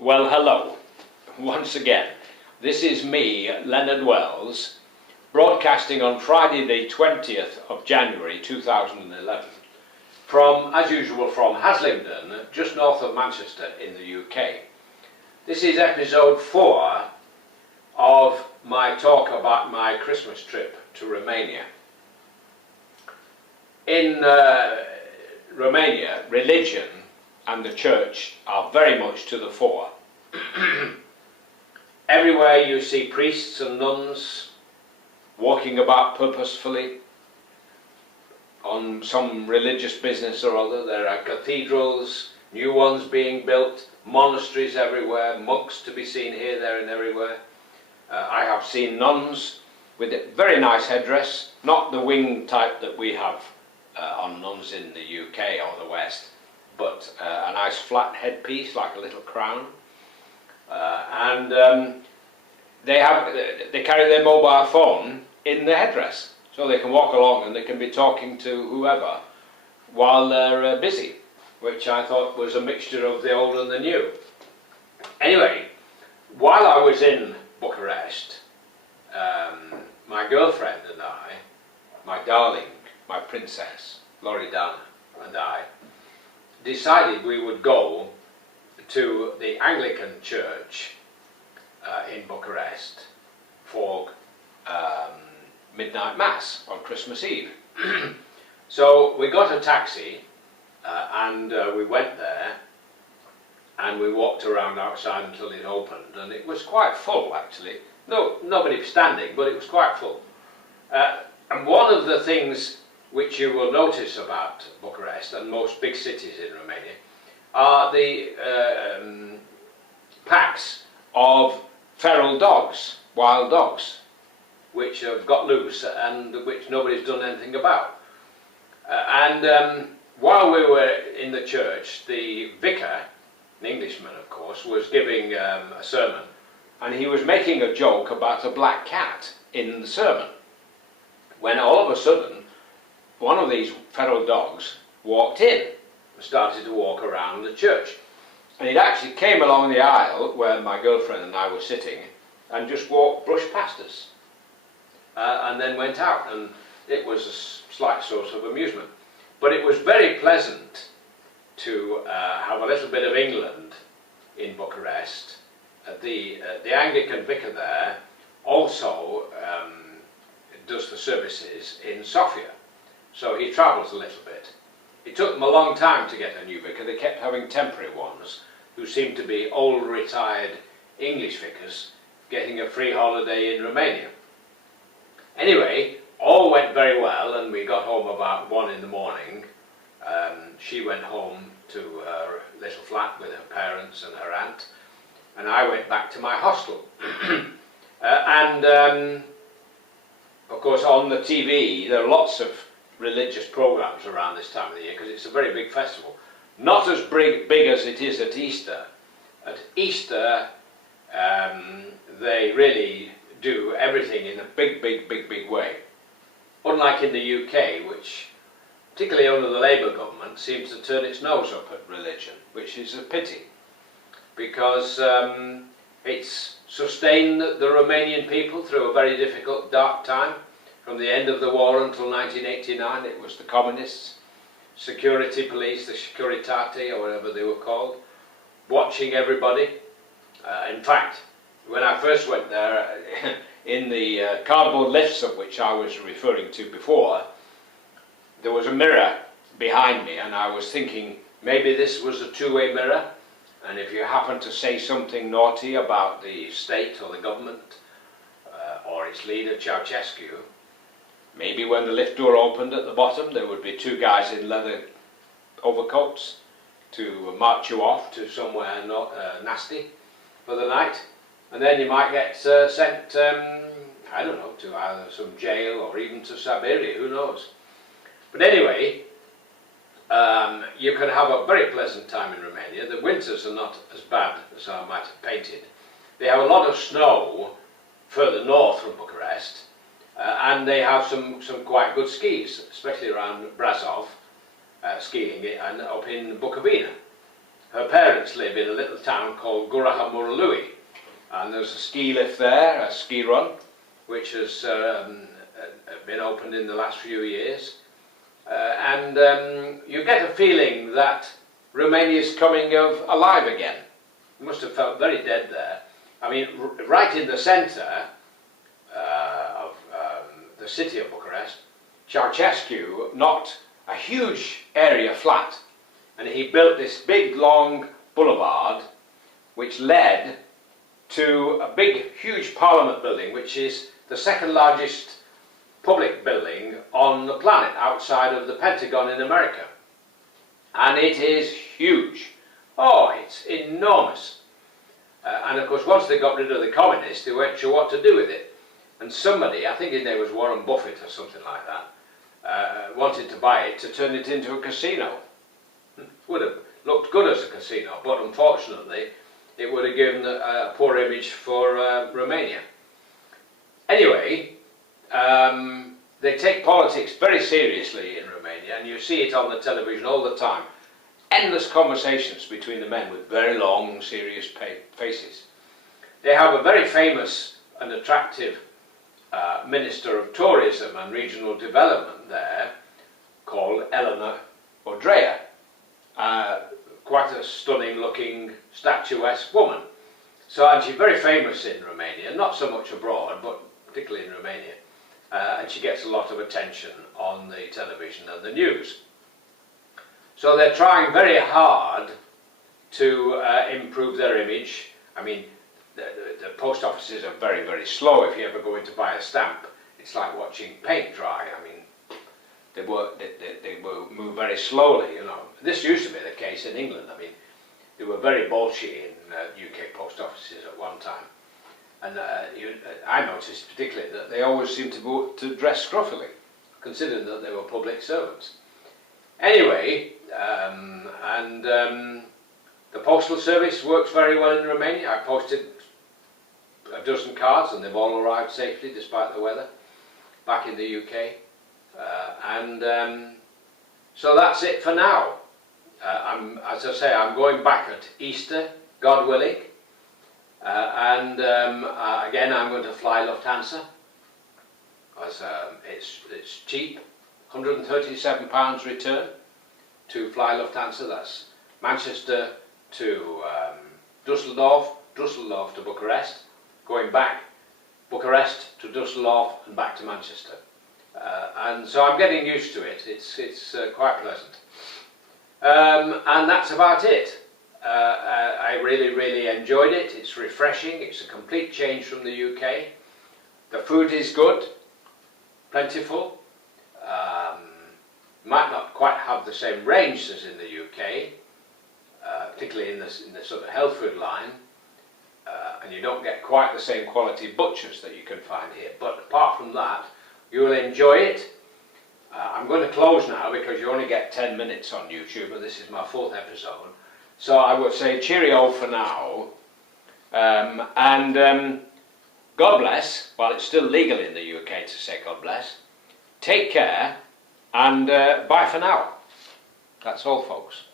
Well, hello, once again. This is me, Leonard Wells, broadcasting on Friday the 20th of January 2011, as usual, from HASLINGDEN, just north of Manchester in the UK. This is episode 4 of my talk about my Christmas trip to Romania. In Romania, religion and the church are very much to the fore. Everywhere you see priests and nuns walking about purposefully on some religious business or other. There are cathedrals, new ones being built, monasteries everywhere, monks to be seen here, there and everywhere. I have seen nuns with a very nice headdress, not the wing type that we have on nuns in the UK or the West, but a nice flat headpiece like a little crown. They carry their mobile phone in the headdress, so they can walk along and they can be talking to whoever while they're busy, which I thought was a mixture of the old and the new. Anyway, while I was in Bucharest, my girlfriend and I, my darling, my princess, Loredana, and I, decided we would go to the Anglican church in Bucharest for midnight mass on Christmas Eve. So we got a taxi and we went there and we walked around outside until it opened, and it was quite full actually. No, nobody standing, but it was quite full. And one of the things which you will notice about Bucharest and most big cities in Romania are the packs of feral dogs, wild dogs, which have got loose and which nobody's done anything about. While we were in the church, the vicar, an Englishman of course, was giving a sermon, and he was making a joke about a black cat in the sermon, when all of a sudden one of these feral dogs walked in and started to walk around the church. And it actually came along the aisle where my girlfriend and I were sitting and just brushed past us and then went out, and it was a slight source of amusement. But it was very pleasant to have a little bit of England in Bucharest. The Anglican vicar there also does the services in Sofia, so he travels a little bit. It took them a long time to get a new vicar. They kept having temporary ones who seemed to be old retired English vicars getting a free holiday in Romania. Anyway, all went very well, and we got home about 1 in the morning. She went home to her little flat with her parents and her aunt, and I went back to my hostel. Of course, on the TV there are lots of religious programs around this time of the year because it's a very big festival. Not as big as it is at Easter. At Easter they really do everything in a big way. Unlike in the UK, which, particularly under the Labour government, seems to turn its nose up at religion, which is a pity, because it's sustained the Romanian people through a very difficult, dark time. From the end of the war until 1989, it was the communists, security police, the Securitate, or whatever they were called, watching everybody. In fact, when I first went there, in the cardboard lifts of which I was referring to before, there was a mirror behind me, and I was thinking maybe this was a two-way mirror, and if you happen to say something naughty about the state or the government or its leader Ceausescu, maybe when the lift door opened at the bottom there would be two guys in leather overcoats to march you off to somewhere nasty for the night, and then you might get sent, I don't know, to either some jail or even to Siberia, who knows. But anyway, you can have a very pleasant time in Romania. The winters are not as bad as I might have painted. They have a lot of snow further north from Bucharest, and they have some quite good skis, especially around Brasov, skiing, and up in Bukovina. her parents live in a little town called Gurahamuralui, and there's a ski lift there, a ski run, which has been opened in the last few years. You get a feeling that Romania is coming alive again. You must have felt very dead there. I mean, right in the centre of the city of Bucharest, Ceausescu knocked a huge area flat, and he built this big long boulevard which led to a big huge parliament building, which is the second largest public building on the planet outside of the Pentagon in America. And it is huge. Oh, it's enormous. And of course, once they got rid of the communists, they weren't sure what to do with it. And somebody, I think his name was Warren Buffett or something like that, wanted to buy it to turn it into a casino. Would have looked good as a casino, but unfortunately it would have given a poor image for Romania. Anyway, they take politics very seriously in Romania, and you see it on the television all the time. Endless conversations between the men with very long, serious faces. They have a very famous and attractive Minister of Tourism and Regional Development there called Leonard. Quite a stunning looking statuesque woman. So, and she's very famous in Romania, not so much abroad, but particularly in Romania. And she gets a lot of attention on the television and the news. So they're trying very hard to improve their image. I mean, the post offices are very, very slow. If you ever go in to buy a stamp, it's like watching paint dry. I mean, they move very slowly, you know. This used to be the case in England. I mean, they were very bolshy in UK post offices at one time. And I noticed particularly that they always seemed to dress scruffily, considering that they were public servants. Anyway, the postal service works very well in Romania. I posted a dozen cards and they've all arrived safely despite the weather back in the UK. So that's it for now. As I say, I'm going back at Easter, God willing. Again, I'm going to fly Lufthansa, as it's cheap, £137 return to fly Lufthansa. That's Manchester to Düsseldorf, Düsseldorf to Bucharest, going back Bucharest to Düsseldorf and back to Manchester. And so I'm getting used to it. It's quite pleasant. And that's about it. I really, really enjoyed it. It's refreshing. It's a complete change from the UK. The food is good, plentiful. Might not quite have the same range as in the UK, particularly in the sort of health food line. And you don't get quite the same quality butchers that you can find here. But apart from that, you will enjoy it. I'm going to close now because you only get 10 minutes on YouTube, and this is my 4th episode. So I would say cheerio for now, God bless, while it's still legal in the UK to say God bless. Take care, and bye for now. That's all, folks.